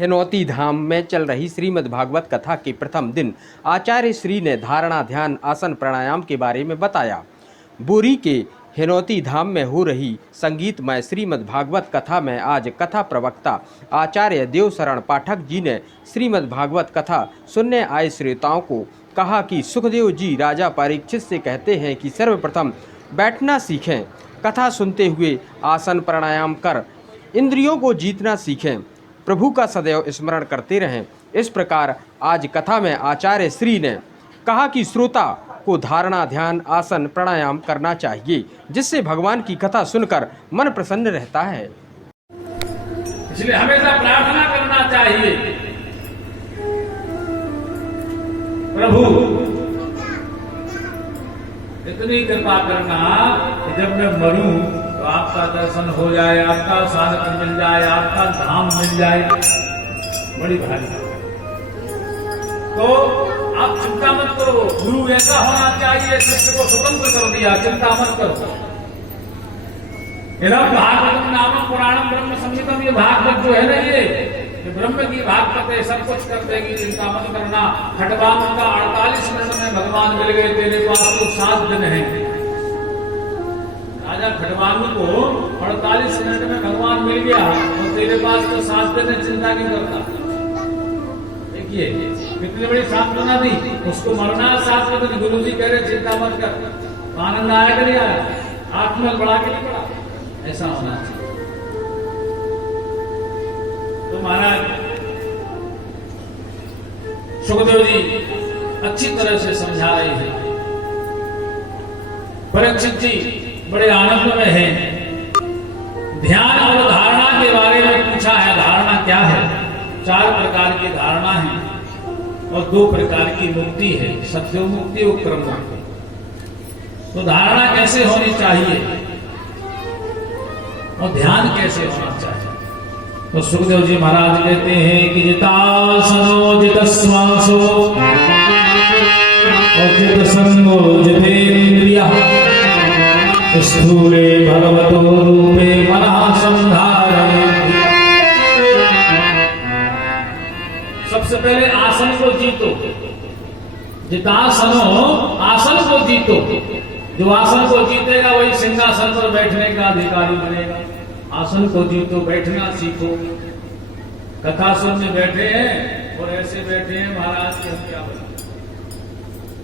हिनौती धाम में चल रही श्रीमद् भागवत कथा के प्रथम दिन आचार्य श्री ने धारणा, ध्यान, आसन, प्राणायाम के बारे में बताया। बोरी के हिनौती धाम में हो रही संगीतमय श्रीमद् भागवत कथा में आज कथा प्रवक्ता आचार्य देवशरण पाठक जी ने श्रीमद् भागवत कथा सुनने आए श्रोताओं को कहा कि सुखदेव जी राजा परीक्षित से कहते हैं कि सर्वप्रथम बैठना सीखें, कथा सुनते हुए आसन प्राणायाम कर इंद्रियों को जीतना सीखें, प्रभु का सदैव स्मरण करते रहें। इस प्रकार आज कथा में आचार्य श्री ने कहा कि श्रोता को धारणा, ध्यान, आसन, प्राणायाम करना चाहिए, जिससे भगवान की कथा सुनकर मन प्रसन्न रहता है। इसलिए हमेशा प्रार्थना करना चाहिए, प्रभु इतनी कृपा करना कि जब मैं मरूं तो आपका दर्शन हो जाए, आपका सानिध्य मिल जाए, आपका धाम मिल जाए। बड़ी भारी तो आप चिंता मत करो, गुरु ऐसा होना चाहिए, शिष्य को स्वतंत्र कर दिया, चिंता मत करो। इधम भागवतम नाम पुराणम ब्रह्म संहितम, ये भागवत जो है ना, ये ब्रह्म की भागवत है, सब कुछ कर देगी, चिंता मत करना। खटवान का 48 मिनट में भगवान मिल गए, तेरे पास तो 7 दिन है। राजा खटवान को 48 मिनट में भगवान मिल गया और तेरे पास तो 7 दिन है, चिंता नहीं करता। देखिए कितनी बड़ी सांत्वना दी, उसको मरना 7 दिन, गुरु जी कह रहे चिंता मत कर। आनंद आया कि नहीं आया? आत्मा बढ़ा के नहीं बढ़ा? ऐसा होना चाहिए। तो महाराज सुखदेव जी अच्छी तरह से समझा रहे हैं। परीक्षित जी बड़े आनंद में हैं। ध्यान और धारणा के बारे में पूछा है। धारणा क्या है? 4 प्रकार की धारणा है और 2 प्रकार की मुक्ति है, सत्यो मुक्ति और क्रम मुक्ति। तो धारणा कैसे होनी चाहिए और ध्यान कैसे होना चाहिए? तो सुखदेव जी महाराज कहते हैं कि जितासनो जितश्वासो और जितसंगो जितेन्द्रियः स्थूले भगवतो रूपे मनः संधारयति। सबसे पहले आसन को जीतो। जितासनो, आसन को जीतो। जो आसन को जीतेगा वही सिंहासन पर बैठने का अधिकारी बनेगा। आसन को जीतो, बैठना सीखो। कथा सुनने बैठे हैं और ऐसे बैठे हैं महाराज के हम क्या बने,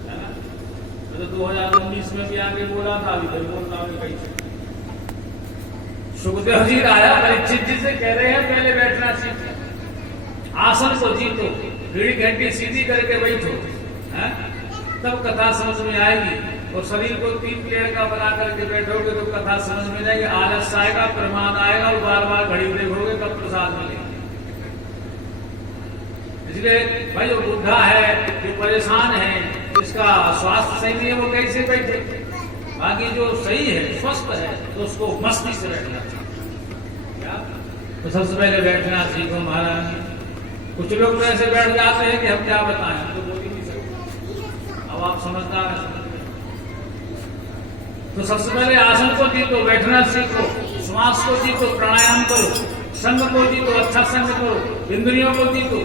है ना? तो 2019 में भी आगे बोला था, अभी फिर बोलता हूं कैसे। सुखदेव जी राजा परीक्षित जी से कह रहे हैं पहले बैठना सीखो, आसन को जीतो, घड़ी घंटी सीधी करके बैठो, है? तब कथा समझ में आएगी। और शरीर को 3 प्लेट का बना करके बैठोगे तो कथा समझ में जाएगी। आलस आएगा, प्रमाद आएगा और बार बार घड़ी देखोगे तब प्रसाद मिलेगा। इसलिए भाई जो बुढ़ा है, जो परेशान है, जिसका स्वास्थ्य सही नहीं है, वो कैसे बैठे? बाकी जो सही है, स्वस्थ है, तो उसको मस्ती से बैठना चाहिए। तो सबसे पहले बैठना सीखो महाराज। कुछ लोग तो ऐसे बैठ जाते हैं कि हम क्या बताएं, तो बोल ही नहीं सकते। अब आप समझदार हैं। तो सबसे पहले आसन को जीतो, बैठना सीखो, श्वास को जीतो, प्राणायाम करो, संग को जीतो, अच्छा संग करो, इंद्रियों को जीतो।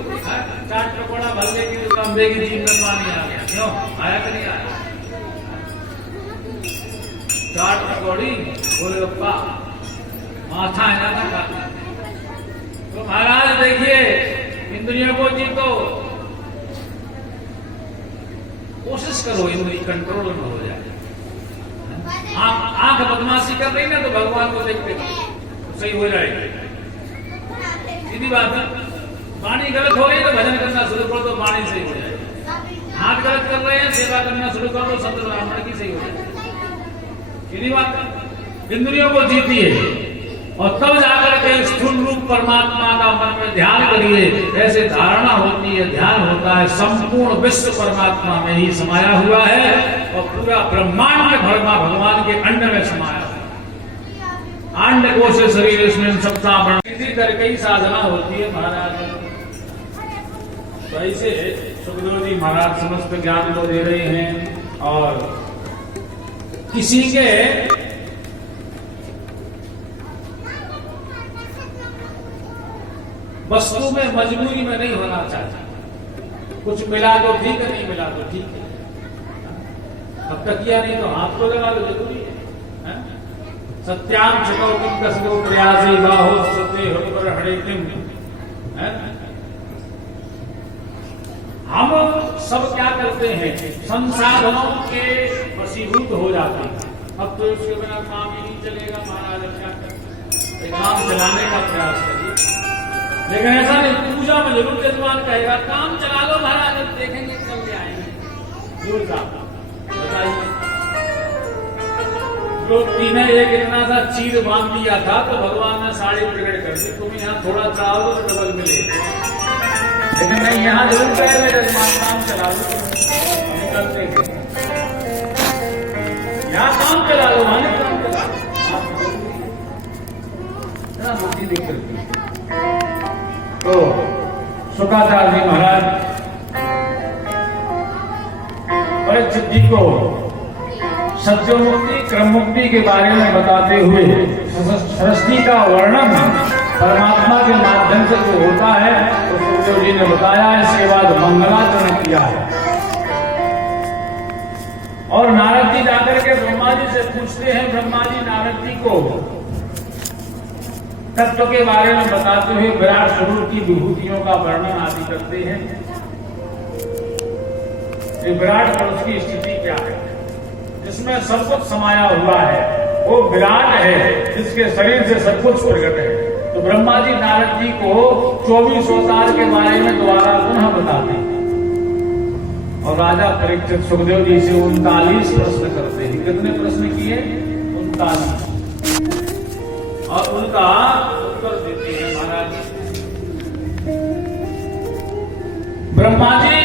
चाट पकौड़ा भरने की दुकान देगी, जीव बनवानी आ गया, क्यों आया कि नहीं आया? चाट पकौड़ी गोलगप्पा माथा है ना खाता। तो महाराज देखिए, इंद्रियों को जीतो, कोशिश करो इंद्रिय कंट्रोल में हो जाए। आंख बदमाशी कर रही ना तो भगवान को देखते तो सही हो जाएगी। सीधी बात है। वाणी गलत हो रही है तो भजन करना शुरू करो तो वाणी सही हो जाएगी। हाथ गलत कर रहे हैं, सेवा करना शुरू करो तो संत ब्राह्मण की सही हो जाएगी। सीधी बात है। इंद्रियों को जीतिए और तब जाकर के स्थूल रूप परमात्मा का मन में ध्यान करिए। ऐसे धारणा होती है, ध्यान होता है, संपूर्ण विश्व परमात्मा में ही समाया हुआ है और पूरा ब्रह्मांड में भगवान के अंड में समाया हुआ है। अंड कोश शरीर इसमें सबका इसी तरह की साधना होती है महाराज। तो ऐसे सुखदेव जी महाराज समस्त ज्ञान को दे रहे हैं और किसी के वस्तु में मजबूरी में नहीं होना चाहिए। कुछ मिला तो ठीक है, नहीं मिला तो ठीक है। अब तक किया नहीं तो हाथ को लगा लो, जरूरी है। सत्याम चुकौतिम कसबो प्रयासी बाहो सत्य होकर हड़ेतिम। हम सब क्या करते हैं, संसाधनों के वशीभूत हो जाते हैं। अब तो उसके बिना काम ही नहीं चलेगा महाराज, क्या करें, काम चलाने का प्रयास करिए। लेकिन ऐसा नहीं, पूजा में जरूर यजमान कहेगा काम चला लो महाराज, अब देखेंगे कल ले आएंगे। जोरदार बताइए, रोटी ने एक इतना सा चीर बांध दिया था तो भगवान ने साड़ी प्रकट कर दी, तुम यहाँ थोड़ा चाहो तो डबल मिलेगा। लेकिन नहीं, यहाँ जरूर कहेगा यजमान काम चला लो, हम करते हैं। यहाँ काम चला लो, वहां नहीं काम चला लो, बुद्धि दिख करती है। तो शुक्राचार्य जी महाराज परीक्षित जी को सत्योमुक्ति क्रम मुक्ति के बारे में बताते हुए सृष्टि का वर्णन परमात्मा के माध्यम से जो होता है तो सुखदेव जी ने बताया। इसके बाद मंगलाचरण किया है और नारद जी जाकर के ब्रह्मा जी से पूछते हैं। ब्रह्मा जी नारद जी को तत्व के बारे में बताते हुए विराट स्वरूप की विभूतियों का वर्णन आदि करते हैं। ये विराट पुरुष की स्थिति क्या है, जिसमें सब कुछ समाया हुआ है, वो विराट है जिसके शरीर से सब कुछ प्रकट है। तो ब्रह्मा जी नारद जी को 24 अवतार के बारे में दोबारा पुनः बताते हैं और राजा परीक्षित सुखदेव जी से 39 प्रश्न करते हैं। कितने प्रश्न किए? 39, और उनका उत्तर देते हैं महाराज। ब्रह्मा जी